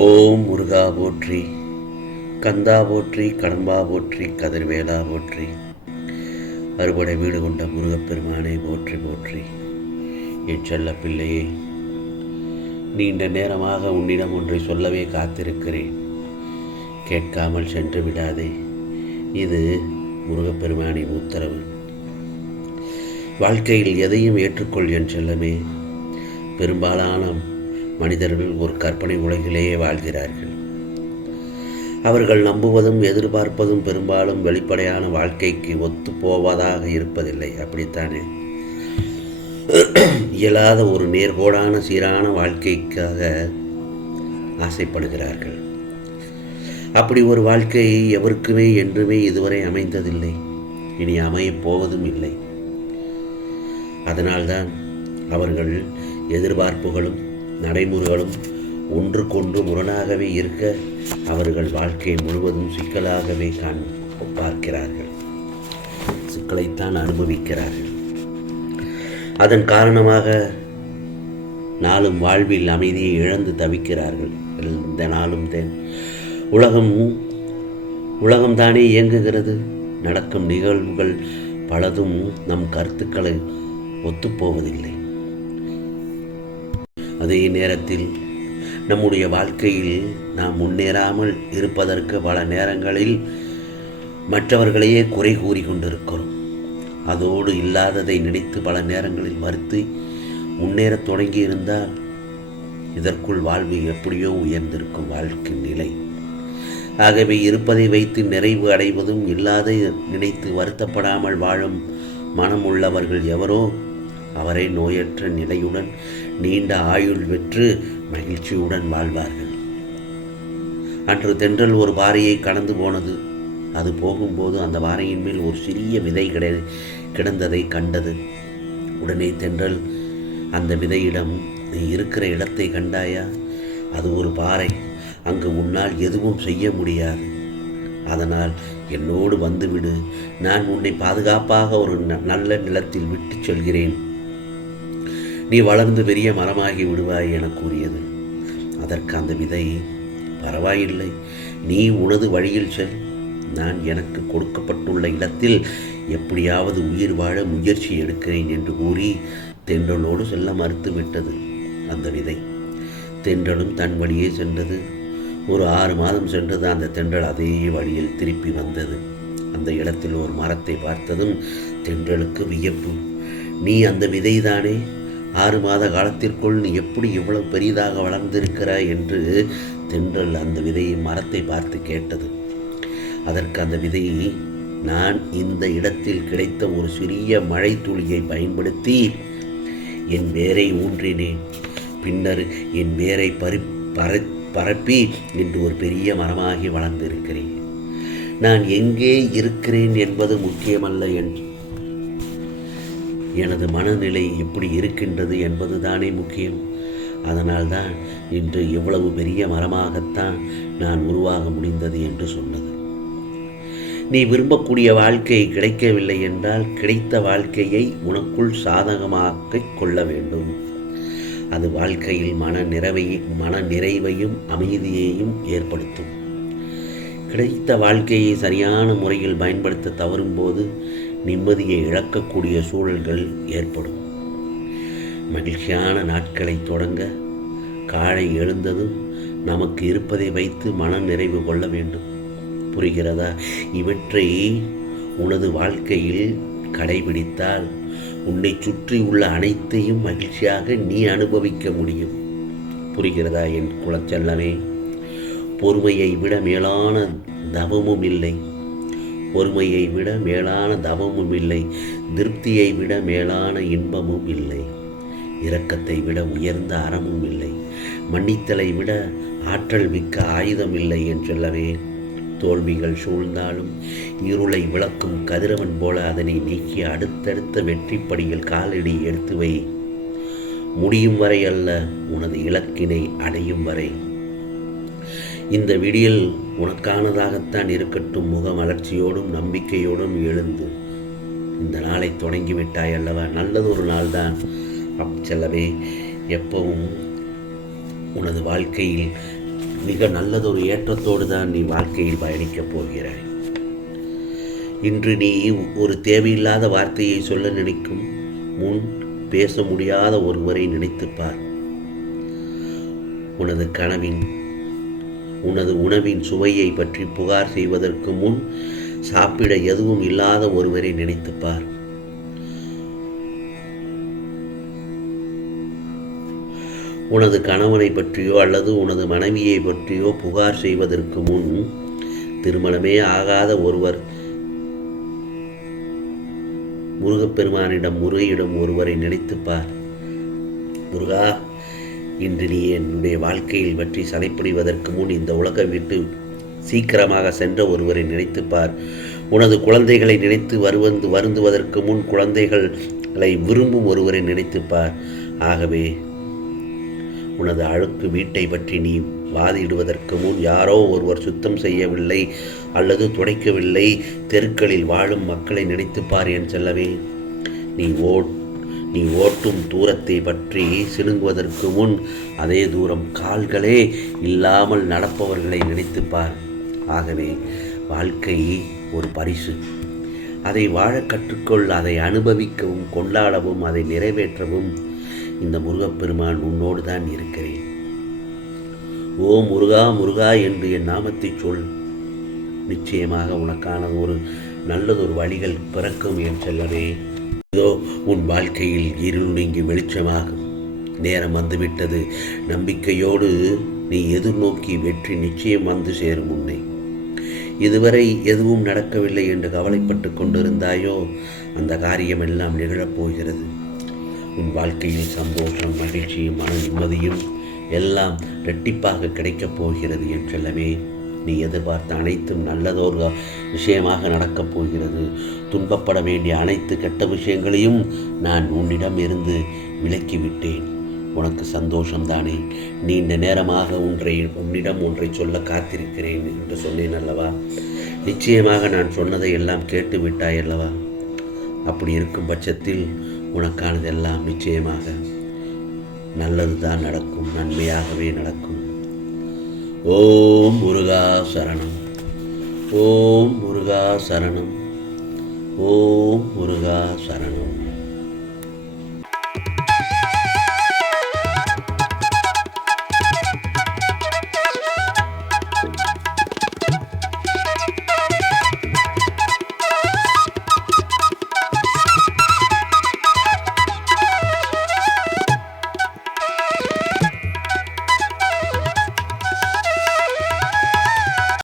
ஓம் முருகா போற்றி, கந்தா போற்றி, கடம்பா போற்றி, கதிர்வேலா போற்றி, அறுபடை வீடு கொண்ட முருகப்பெருமானை போற்றி போற்றி. என் செல்ல பிள்ளையே, நீண்ட நேரமாக உன்னிடம் ஒன்றை சொல்லவே காத்திருக்கிறேன். கேட்காமல் சென்று விடாதே. இது முருகப்பெருமானின் உத்தரவு. வாழ்க்கையில் எதையும் ஏற்றுக்கொள் என் செல்லமே. பெரும்பாலான மனிதர்கள் ஒரு கற்பனை உலகிலேயே வாழ்கிறார்கள். அவர்கள் நம்புவதும் எதிர்பார்ப்பதும் பெரும்பாலும் வெளிப்படையான வாழ்க்கைக்கு ஒத்து போவதாக இருப்பதில்லை. அப்படித்தானே? இயலாத ஒரு நேர்கோடான சீரான வாழ்க்கைக்காக ஆசைப்படுகிறார்கள். அப்படி ஒரு வாழ்க்கை எவருக்குமே என்றுமே இதுவரை அமைந்ததில்லை, இனி அமையப் போவதும் இல்லை. அதனால்தான் அவர்கள் எதிர்பார்ப்புகளும் நடைமுறைகளும் ஒன்றுக்கொன்று முரணாகவே இருக்க அவர்கள் வாழ்க்கை முழுவதும் சிக்கலாகவே பார்க்கிறார்கள், சிக்கலைத்தான் அனுபவிக்கிறார்கள். அதன் காரணமாக நாளும் வாழ்வில் அமைதியை இழந்து தவிக்கிறார்கள். இந்த நாளும் உலகம்தானே இயங்குகிறது. நடக்கும் நிகழ்வுகள் பலதும் நம் கருத்துக்களை ஒத்துப்போவதில்லை. அதே நேரத்தில் நம்முடைய வாழ்க்கையில் நாம் முன்னேறாமல் இருப்பதற்கு பல நேரங்களில் மற்றவர்களையே குறை கூறி கொண்டிருக்கிறோம். அதோடு இல்லாததை நினைத்து பல நேரங்களில் மறுத்து முன்னேறத் தொடங்கி இருந்தால் இதற்குள் வாழ்வு எப்படியோ உயர்ந்திருக்கும் வாழ்க்கை நிலை. ஆகவே இருப்பதை வைத்து நிறைவு அடைவதும் இல்லாத நினைத்து வருத்தப்படாமல் வாழும் மனம் உள்ளவர்கள் எவரோ அவரை நோயற்ற நிலையுடன் நீண்ட ஆயுள் பெற்று மகிழ்ச்சியுடன் வாழ்வார்கள். அன்று தென்றல் ஒரு பாறையை கடந்து போனது. அது போகும்போது அந்த பாறையின் மேல் ஒரு சிறிய விதை கிடந்ததை கண்டது. உடனே தென்றல் அந்த விதையிடம், நீ இருக்கிற இடத்தை கண்டாயா? அது ஒரு பாறை. அங்கு உன்னால் எதுவும் செய்ய முடியாது. அதனால் என்னோடு வந்துவிடு. நான் உன்னை பாதுகாப்பாக ஒரு நல்ல நிலத்தில் விட்டு செல்கிறேன். நீ வளர்ந்து பெரிய மரமாகி விடுவாய் என கூறியது. அதற்கு அந்த விதை, பரவாயில்லை, நீ உனது வழியில் செல். நான் எனக்கு கொடுக்கப்பட்டுள்ள இடத்தில் எப்படியாவது உயிர் வாழ முயற்சி எடுக்கிறேன் என்று கூறி தென்றலோடு செல்ல மறுத்துவிட்டது அந்த விதை. தென்றலும் தன் வழியே சென்றது. ஒரு 6 மாதம் சென்றது. அந்த தென்றல் அதே வழியில் திருப்பி வந்தது. அந்த இடத்தில் ஒரு மரத்தை பார்த்ததும் தென்றலுக்கு வியப்பு. நீ அந்த விதைதானே? 6 மாத காலத்திற்குள் நீ எப்படி இவ்வளவு பெரிதாக வளர்ந்திருக்கிறாய் என்று தென்றல் அந்த விதையை மரத்தை பார்த்து கேட்டது. அதற்கு அந்த விதை, நான் இந்த இடத்தில் கிடைத்த ஒரு சிறிய மழை துளியை பயன்படுத்தி என் வேரை ஊன்றினேன். பின்னர் என் வேரை பரப்பி இன்று ஒரு பெரிய மரமாகி வளர்ந்திருக்கிறேன். நான் எங்கே இருக்கிறேன் என்பது முக்கியமல்ல, எனது மனநிலை எப்படி இருக்கின்றது என்பது தானே முக்கியம். அதனால்தான் இன்று இவ்வளவு பெரிய மரமாகத்தான் நான் உருவாக முடிந்தது என்று சொன்னது. நீ விரும்பக்கூடிய வாழ்க்கை கிடைக்கவில்லை என்றால் கிடைத்த வாழ்க்கையை உனக்குள் சாதகமாக்கிக் கொள்ள வேண்டும். அது வாழ்க்கையில் மன நிறைவையும் அமைதியையும் ஏற்படுத்தும். கிடைத்த வாழ்க்கையை சரியான முறையில் பயன்படுத்த தவறும்போது நிம்மதியை இழக்கக்கூடிய சூழல்கள் ஏற்படும். மகிழ்ச்சியான நாட்களை தொடங்க காலை எழுந்ததும் நமக்கு இருப்பதை வைத்து மன நிறைவு கொள்ள வேண்டும். புரிகிறதா? இவற்றை உனது வாழ்க்கையில் கடைபிடித்தால் உன்னை சுற்றி உள்ள அனைத்தையும் மகிழ்ச்சியாக நீ அனுபவிக்க முடியும். புரிகிறதா என் குலச்செல்லமே? பொறுமையை விட மேலான தவமும் இல்லை. பொறுமையை விட மேலான தவமும் இல்லை. திருப்தியை விட மேலான இன்பமும் இல்லை. இரக்கத்தை விட உயர்ந்த அறமும் இல்லை. மன்னித்தலை விட ஆற்றல் மிக்க ஆயுதம் இல்லை என்றல்லவே. தோல்விகள் சூழ்ந்தாலும் இருளை விளக்கும் கதிரவன் போல அதனை நீக்கி அடுத்தடுத்த வெற்றிப்படியில் காலடி எடுத்து வை. முடியும் வரை அல்ல, உனது இலக்கினை அடையும் வரை. இந்த விடியல் உனக்கானதாகத்தான் இருக்கட்டும். முக மலர்ச்சியோடும் நம்பிக்கையோடும் எழுந்து இந்த நாளை தொடங்கிவிட்டாய் அல்லவா? நல்லதொரு நாள்தான் செல்லவே. எப்பவும் உனது வாழ்க்கையில் மிக நல்லதொரு ஏற்றத்தோடு தான் நீ வாழ்க்கையில் பயணிக்கப் போகிறாய். இன்று நீ ஒரு தேவையில்லாத வார்த்தையை சொல்ல நினைக்கும் முன் பேச முடியாத ஒருவரை நினைத்துப்பார். உனது உணவின் சுவையை பற்றி புகார் செய்வதற்கு முன் சாப்பிட எதுவும் இல்லாத ஒருவரை நினைத்துப்பார். உனது கணவனை பற்றியோ அல்லது உனது மனைவியை பற்றியோ புகார் செய்வதற்கு முன் திருமணமே ஆகாத ஒருவர் முருகப்பெருமானிடம் முறையிடும் ஒருவரை நினைத்துப்பார். முருகா, இன்று நீ என்னுடைய வாழ்க்கையில் பற்றி சதைப்பிடிவதற்கு முன் இந்த உலகை விட்டு சீக்கிரமாக சென்ற ஒருவரை நினைத்துப்பார். உனது குழந்தைகளை நினைத்து வருந்துவதற்கு முன் குழந்தைகளை விரும்பும் ஒருவரை நினைத்துப்பார். ஆகவே உனது அழுக்கு வீட்டை பற்றி நீ வாதிடுவதற்கு முன் யாரோ ஒருவர் சுத்தம் செய்யவில்லை அல்லது துடைக்கவில்லை, தெருக்களில் வாழும் மக்களை நினைத்துப்பார் என் செல்லவே. நீ ஓட்டும் தூரத்தை பற்றி சிணுங்குவதற்கு முன் அதே தூரம் கால்களே இல்லாமல் நடப்பவர்களை நினைத்துப்பார். ஆகவே வாழ்க்கை ஒரு பரிசு. அதை வாழ கற்றுக்கொள். அதை அனுபவிக்கவும் கொண்டாடவும் அதை நிறைவேற்றவும் இந்த முருகப்பெருமான் உன்னோடு தான் இருக்கிறேன். ஓ முருகா, முருகா என்று என் நாமத்தை சொல். நிச்சயமாக உனக்கான ஒரு நல்லதொரு வழிகள் பிறக்கும் என் செல்லவே. இதோ உன் வாழ்க்கையில் இருள் நீங்கி வெளிச்சமாகும் நேரம் வந்துவிட்டது. நம்பிக்கையோடு நீ எதிர்நோக்கி வெற்றி நிச்சயம் வந்து சேரும். உன்னை இதுவரை எதுவும் நடக்கவில்லை என்று கவலைப்பட்டு கொண்டிருந்தாயோ, அந்த காரியம் எல்லாம் நிகழப்போகிறது. உன் வாழ்க்கையில் சந்தோஷம், மகிழ்ச்சியும், மன நிம்மதியும் எல்லாம் இரட்டிப்பாக கிடைக்கப் போகிறது என் செல்லமே. நீ எதிர்பார்த்த அனைத்தும் நல்லதோர் விஷயமாக நடக்கப் போகிறது. துன்பப்பட வேண்டிய அனைத்து கெட்ட விஷயங்களையும் நான் உன்னிடம் இருந்து விலக்கிவிட்டேன். உனக்கு சந்தோஷம்தானே? நீண்ட நேரமாக உன்னிடம் ஒன்றை சொல்ல காத்திருக்கிறேன் என்று சொன்னேன் அல்லவா? நிச்சயமாக நான் சொன்னதை எல்லாம் கேட்டு விட்டாய் அல்லவா? அப்படி இருக்கும் பட்சத்தில் உனக்கானதெல்லாம் நிச்சயமாக நல்லது தான் நடக்கும், நன்மையாகவே நடக்கும். ஓம் முருகா சரணம். ஓம் முருகா சரணம். ஓம் முருகா சரணம்.